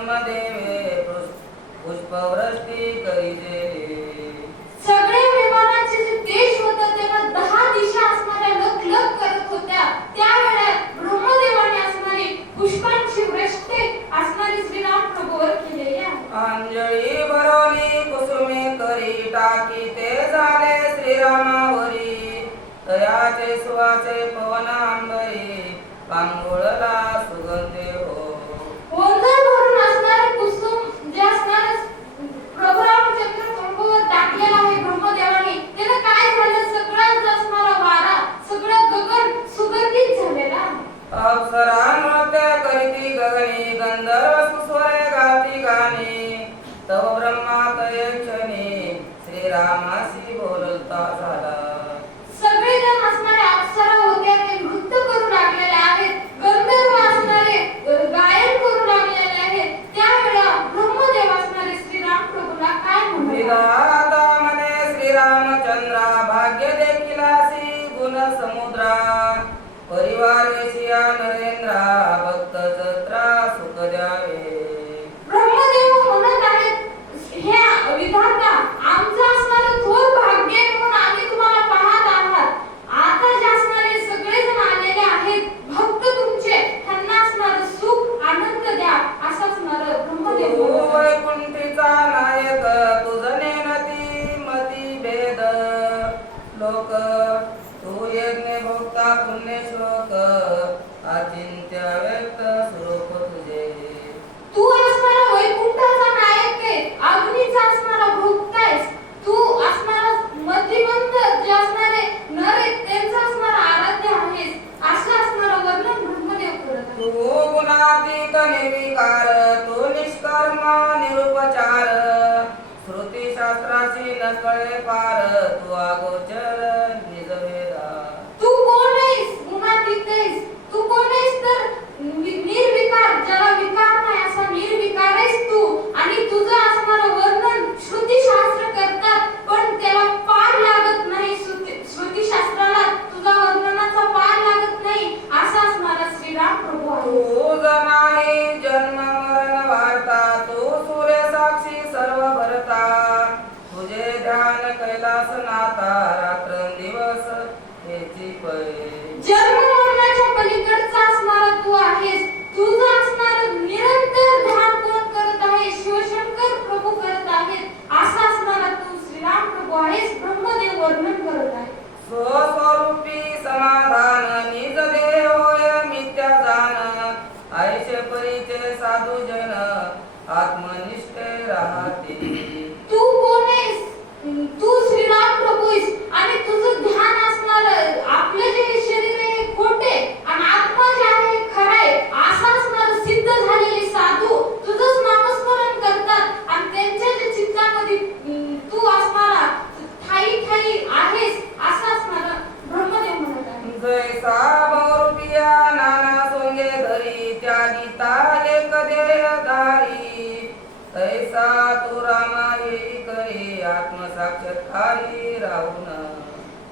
ब्रह्मदेवे पुष्पवृष्टी करीजे. सगळे विमानाचे जे देश होते तेव्हा 10 दिशा असणाऱ्या लख करत होत्या. त्यावेळेला ब्रह्मदेवाने असणारी पुष्पांची वृष्टी असणारी श्रीराम प्रभूवर केलेली आहे. अंजळी भरवली कुसुमे करी टाकी ते झाले श्रीरामावरी. तयाचे सुवाचे पवन अंबरी पांगुळला सुगंधे हो. ओंजळ भरून असणारे कुसुम जे असणारे प्रभू रामचंद्र प्रभूवर टाकलेला आहे ब्रह्मदेवाने. त्याला काय झालं, सगळं असणारा वारा सगळं गगन सुगंधित झालेला आहे. अप्सरा नृत्य करीती गगनी गंधर्व सुस्वरे गाती गाणी. तव ब्रह्मात एक क्षणी श्रीरामासी बोलता झाला. सगळे जण असणारे अप्सरा होते ते नृत्य करू लागलेले आहेत. गंधर्व असणारे गायन करू लागलेले आहेत. त्यावेळेला ब्रह्मदेव असणारे श्रीराम प्रभूला काय म्हणाला, म्हणे श्रीरामचंद्रा भाग्य देखीलासी गुण समुद्रा. परिवार वेशिया नरेंद्रा भक्त जत्रा सुख द्यावे. ब्रह्मदेव म्हणत आहेत, हे विधाता आमचं असणारं थोर भाग्य आहे म्हणून आम्ही तुम्हाला पाहत आहात. आता जे असणारे सगळे जण आलेले आहेत भक्त तुमचे, त्यांना असणारं सुख आनंद द्या असं असणारं ब्रह्मदेव. वैकुंठीचा नायक तुझ नेनती मती भेद लोक. तू यज्ञ भोक्ता पुण्य श्लोक अचिंत्य व्यक्त स्वरूप तुझे. तू असणारा वैकुंठाचा नायक आहे, अग्नीचा असणारा भोक्ता आहेस. तू असणारा मतिमंत जे असणारे नर आहेत त्यांचा असणारा आराध्य आहेस असं असणारं वर्णन ब्रह्मदेव करत आहे. तू गुणातीत निर्विकार तू निष्कर्म निरुपचार. श्रुती शास्त्राची नकळे पार तू अगोचर निजवेदा. तू कोण आहेस, गुणातीत आहेस. तू कोण आहेस तर निर्विकार, ज्याला विकार नाही असा निर्विकार आहेस तू. आणि तुझं असणारं वर्णन श्रुती शास्त्र करतात पण त्याला पार लागत नाही. श्रुती शास्त्राला तुझा वर्णनाचा पार लागत नाही असा असणारा श्रीराम प्रभू आहे. तू नाही जन्म मरण वार्ता तू सूर्य साक्षी सर्व भरता. तुझे ध्यान कैलास नाथा रात्र दिवस हेची पै. जन्म मरणाच्या पलीकडचा असणारा तू आहेस. तुझं असणारं निरंतर ध्यान कोण करत आहे, शिवशंकर प्रभू करत आहेत असा असणारा तू श्रीराम प्रभू आहेस. ब्रह्मदेव वर्णन करत आहे. स्वस्वरूपी समाधान निज देह होय मिथ्या जाण. ऐशे परीचे साधू जन आत्मनिष्ठे राहते. तू कोण आहेस, तू श्रीराम प्रभू आहेस आणि तुझं ध्यान असणारं आपलं जे शरीर आहे हे खोटे आणि आत्मा जे आहे हे खरं आहे असं असणारं सिद्ध झालेले साधू तुझंच नामस्मरण करतात आणि त्यांच्या जे चित्तामध्ये तू असणारा ठाई ठाई आहेस असं असणारं ब्रह्मदेव म्हणत आहे. जैसा बहुरूपिया नाना सोंगे धरी त्या गीता एक देहधारी. तैसा तू रामा येई करी आत्मसाक्षात्कारी राहून.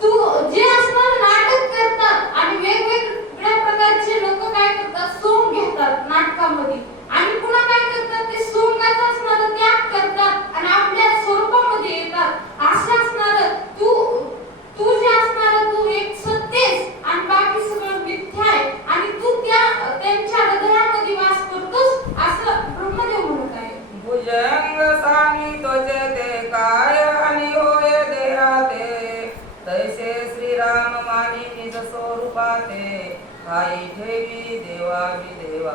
तू जे असणारं नाटक करतात आणि वेगवेगळ्या प्रकारचे लोक काय करतात, सोंग घेतात नाटकामध्ये आणि पुन्हा काय करतात ते सोंगाचा असणारं त्याग करतात आणि आपल्या स्वरूपामध्ये येतात असं असणारं तू जे असणारं तू एक सत्य आहेस आणि बाकी सगळं मिथ्या आहे आणि तू त्यांच्या हृदयामध्ये वास करतोस असं ब्रह्मदेव म्हणत आहे. भुजंग सानी त्वचे ते काय आणि होय देहाते. तैसे श्रीराम मानी निज स्वरूपाते काही ठेवी देवा विदेवा.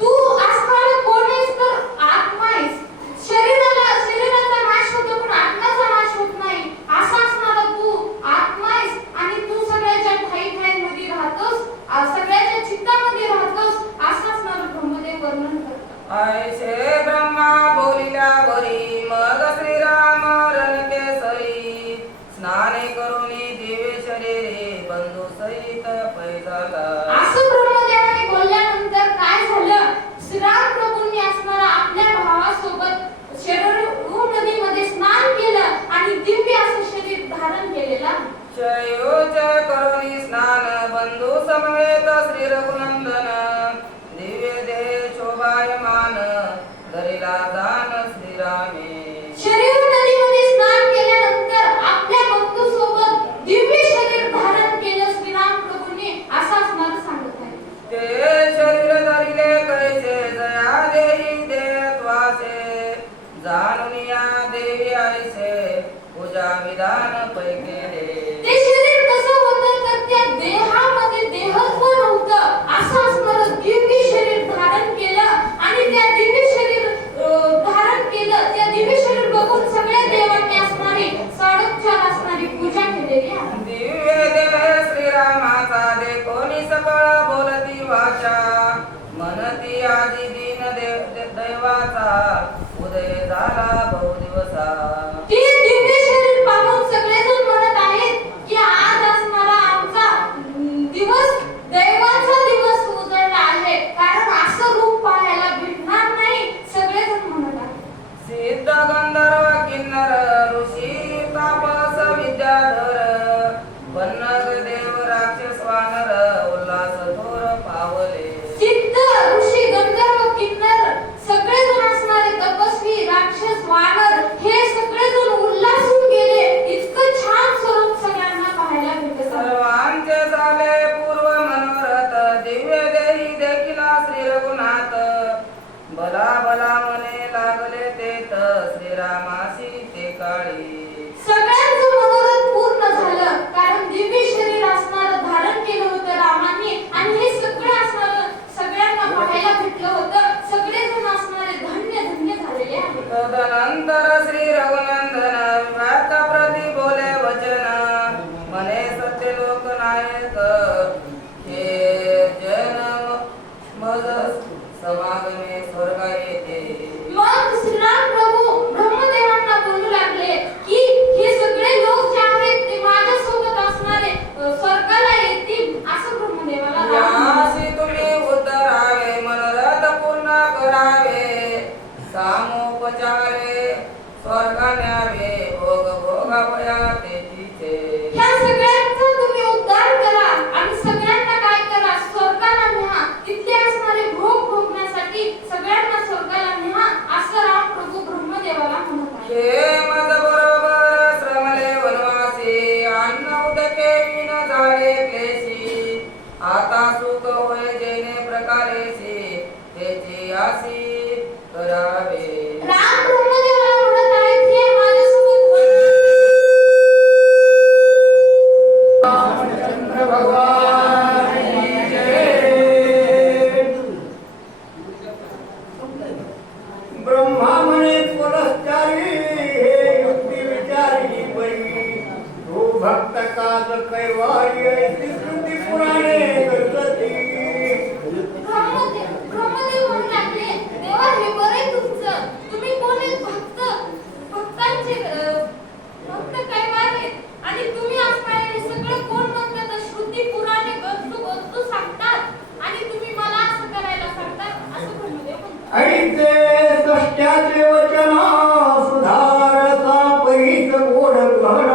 तू असणारं कोण आहेस तर आत्मा आहेस. शरीराचा नाश होतो पण आत्म्याचा नाश होत नाही असं असणारं तू आत्मा आहेस आणि तू सगळ्याच्या ठाई राहतोस, सगळ्याच्या चित्तामध्ये राहतोस असं असणारं ब्रह्मदेव वर्णन करतात. ऐसे ब्रह्मा बोलिल्यावरी मग श्रीराम रणकेसरी. स्नाने करुणी दिव्य शरीरे बंधू सहित पैजाला. असं ब्रह्मदेवाने बोलल्यानंतर काय झालं, श्रीराम प्रभूंनी असणारा आपल्या भावासोबत शरयू नदीमध्ये स्नान केलं आणि दिव्य असं शरीर धारण केलेलं. चयोच करुणी स्नान बंधू समवेत श्री रघुनंदन. दिव्य देह शोभायमान जाणून या देवी आईसे पूजा विधान पै केले. ते शरीर कसं होतं तर त्या देहामध्ये देहत्व नव्हतं, असं असणारं दिव्य शरीर धारण केलं आणि त्या दिव्य शरीर धारण केलं. त्या दिव्य शरीर बघून सगळ्या देवांनी असणारी 4.5 असणारी पूजा केलेली आहे. दिव्य देह श्रीरामाचा दे कोणी सकळ बोलती वाचा, मनती आदी दीन दैवाचा उदय झाला बहुदिवसा. ते दिव्य शरीर पाहून सगळेजण म्हणत आहेत की आज असणारा आमचा दिवस दैवाचा दिवस उजळला आहे, कारण असं रूप पाहायला भेटणार नाही, सगळेजण म्हणत आहेत. सिद्ध गंधर्व किन्नर ऋषी तापस विद्याधर पन्नग देव राक्षस वानर उल्हास थोर पावले. सिद्ध ऋषी गंधर्व किन्नर सगळेजण असणारे तपस्वी राक्षस वानर हे सगळेजण उल्हासून गेले. इतकं छान स्वरूप सगळ्यांना पाहायला भेटत. सर्वांचे झाले पूर्व मनोरथ दिव्य देही देखिला श्री रघुनाथ. भला भला मने लागले तेथ श्रीरामाशी ते काळी. सगळ्यांचं मनोरथ पूर्ण झालं, कारण दिव्य शरीर असणारं धारण केलं होतं रामांनी आणि हे सगळं असणारं सगळ्यांना पाहायला भेटलं होतं. सगळेजण असणारे धन्य धन्य झालेले आहेत. तदनंतर श्री रघुनंदन विवाद प्रति बोले वचन, मने सत्य लोक नायक हे जन मज समागमे स्वर्ग येते. मग श्रीराम प्रभू ब्रह्मदेवांना बोलू लागले की हे सगळे लोक जे आहेत ते माझ्या सोबत असणारे स्वर्गाला येतील, असं ब्रह्मदेवाला राम यासी तुम्ही उतरावे मनोरथ पूर्ण करावे, सामोपचारे स्वर्ग न्यावे भोग भोगावया तेथीचे. ह्या सगळ्यांचा तुम्ही उद्धार करा आणि सगळ्यांना काय करा, स्वर्गाला न्या. तिथले असणारे भोग भोगण्यासाठी सगळ्यांना स्वर्गाला न्या, असं राम प्रभू ब्रह्मदेवाला म्हणत आहे. हे मज बरोबर श्रमले वनवासी अन्न उदके विन झाले क्लेशी, आता सुख होय जेने प्रकारेसी त्याची आसी करावे. राम ब्रह्मदेवाला म्हणत आहेत हे माझ्यासोबत रामचंद्र भगवान की जय. ब्रह्मा म्हणे पुरस्कारी हे युक्ती विचारी बरी, तो भक्त काज कैवारी ऐसी श्रुती पुराणे करतती. ब्रह्मदेव म्हणू लागले, देवा हे बरे तुमचं, तुम्ही कोण आहेत? भक्तांचे भक्त कैवार आहेत आणि तुम्ही असणारे हे सगळे कोण म्हणतात? श्रुती पुराणे गंतू सांगतात आणि तुम्ही मला असं करायला सांगतात, असं ब्रह्मदेव म्हणतात. ऐसे सत्याचे वचन सुधारता परीत गोड गहन,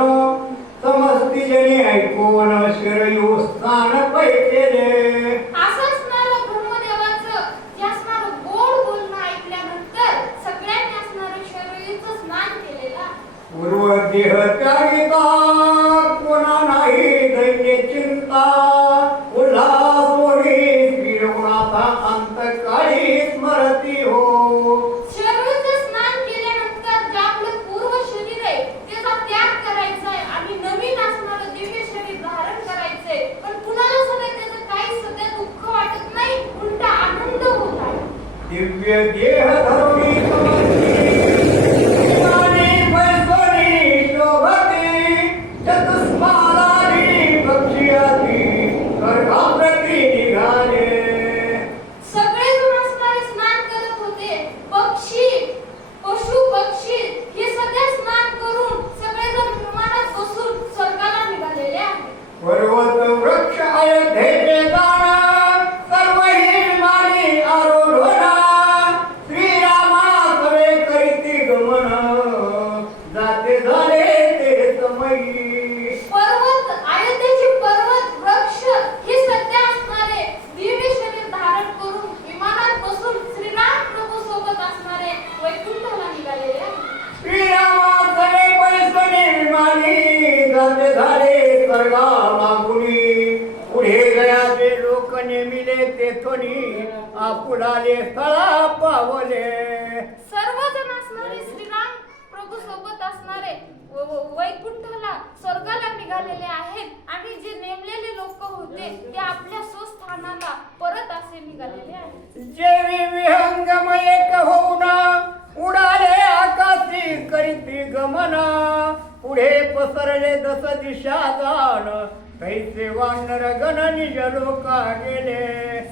समस्ती जनी ऐकून शिरयू स्नान पै केले. असं असणारं ब्रह्मदेवाचं जे असणारं गोड बोलणं ऐकल्यानंतर सगळ्यांनी असणारं शरीराचं स्नान केलेलं आहे. पूर्व देह त्यागिता कोणा नाही दैन्य चिंता, उल्हासोनी वीरगुणाचा अंतकाळी स्मरती हो. शरीराचं स्नान केल्यानंतर जे आपलं पूर्व शरीर आहे त्याचा त्याग करायचा आहे आणि नवीन असणारं दिव्य शरीर धारण करायचंय. पण कुणाला सध्या त्याचं काही सध्या दुःख वाटत नाही, उलटा आनंद होत आहे. दिव्य देह धरुणी शिवानी पैसोनी शोभती, चतुष्पादानी पक्षियाती स्वर्गाप्रती निघाले. सगळे जण असणारे स्नान करत होते. पशु पक्षी हे सगळे स्नान करून सगळेजण विमानात बसून स्वर्गाला निघालेले आहेत. पर्वत वृक्ष अयोध्येचे जाण सर्व ही विमानी आरोढोना, श्रीरामा सवे करीती गमन, जाते झाले ते समयी. पर्वत अयोध्येचे पर्वत वृक्ष हे सध्या असणारे दिव्य शरीर धारण करून विमानात बसून श्रीराम प्रभू सोबत असणारे वैकुंठाला निघालेले आहेत. श्रीरामा सवे पैसोनी विमानी, जाते झाले स्वर्गा मागुनी. पुढे गयाचे लोक नेमिले तेथोनी, आपुलाले स्थळा पावले. सर्वजण असणारे श्री वैकुंठाला स्वर्गाला निघालेले आहेत आणि जे नेमलेले लोक होते ते आपल्या स्वस्थानाला परत असे निघालेले आहेत. जेवी विहंगम एक होऊन उडाले आकाशी करीती गमन, पुढे पसरले दस दिशा जाण, तैसे वानर गण निज लोका गेले.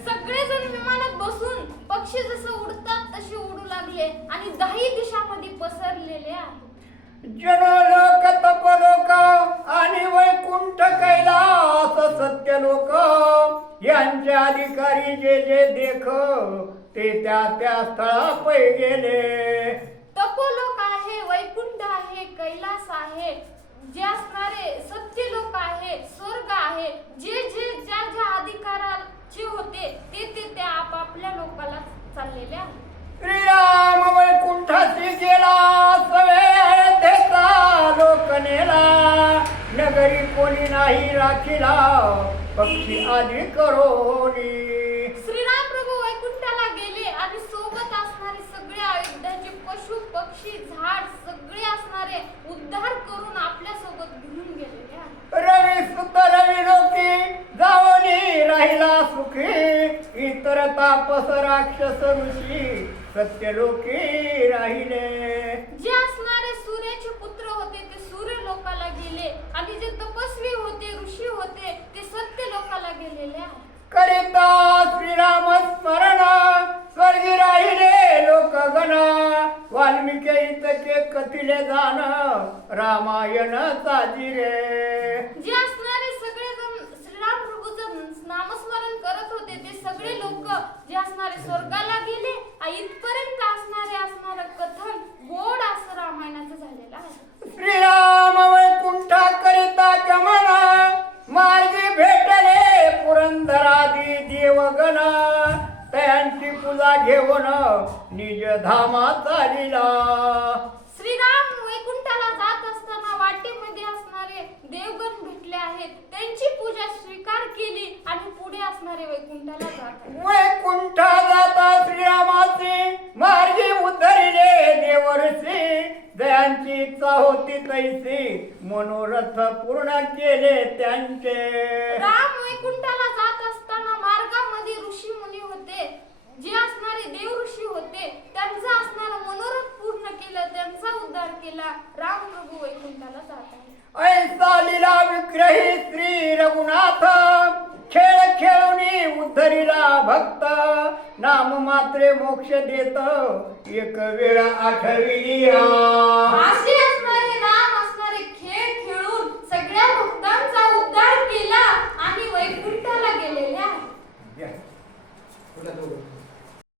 सगळेजण विमानात बसून पक्षी जसं उडतात तसे उडू लागले आणि 10 दिशांमध्ये पसरलेले आहेत. जनलोक तपलोक आणि वैकुंठ कैलास सत्य लोक, यांचे अधिकारी जे जे देख, ते त्या त्या स्थळापै गेले. तपोलोक आहे, वैकुंठ आहे, कैलास आहे, जे असणारे सत्य लोक आहे, स्वर्ग आहे, जे जे ज्या ज्या अधिकाराचे होते ते ते त्या आपापल्या लोकाला चाललेले आहेत. श्रीराम वैकुंठाशी गेला, सवे अयोध्येचा लोक नेला, नगरी कोणी नाही राखिला, पक्षी आधी करोनी. श्रीराम प्रभू वैकुंठाला गेले आणि सोबत असणारे सगळे अयोध्याचे पशु पक्षी झाड सगळे असणारे उद्धार करून आपल्या सोबत घेऊन गेलेले आहेत. रवी सुत रवी लोकी जावनी राहिला सुखी, इतर तापस राक्षस ऋषी सत्य लोकी राहिले. जे असणारे सूर्याचे पुत्र होते ते सूर्य लोकाला गेले आणि जे तपस्वी होते ऋषी होते ते सत्य लोकाला गेलेले आहेत. करिता श्रीराम स्मरण स्वर्गी राहिले लोकगण, वाल्मिकी इतके कथिले जाण, रामायण साजिरे. जे असणारे सगळे जण श्रीराम प्रभूचं नामस्मरण करत होते ते सगळे लोक जे असणारे स्वर्गाला गेले आणि इथपर्यंत असणारे कथन गोड असं रामायणाचं झालेलं आहे. श्रीराम वैकुंठा करिता गमन, मार्गी भेटले पुरंदरादी देवगण, त्यांची पूजा घेऊन निज धामा चालिला. श्रीराम वैकुंठाला जात असताना वाटेमध्ये असणारे देवगण भेटले आहेत, त्यांची पूजा स्वीकार केली आणि पुढे असणारे वैकुंठाला जात आहेत. वैकुंठा जाता श्रीरामाचे मार्गी उद्धरिले देवर्षी, दयांची इच्छा होती तैसी मनोरथ पूर्ण केले त्यांचे. राम वैकुंठाला जात असताना मार्गामध्ये ऋषी मुनी होते, जे असणारे देव ऋषी होते, त्यांचा असणारा मनोरथ पूर्ण केलं, त्यांचा उद्धार केला. राम प्रभू वैकुंठाला जात आहेत. ऐसा लीला विग्रही श्री रघुनाथ, खेळ खेळून उद्धरिला भक्त, नाम मात्रे मोक्ष देत एक वेळा आठविली. असे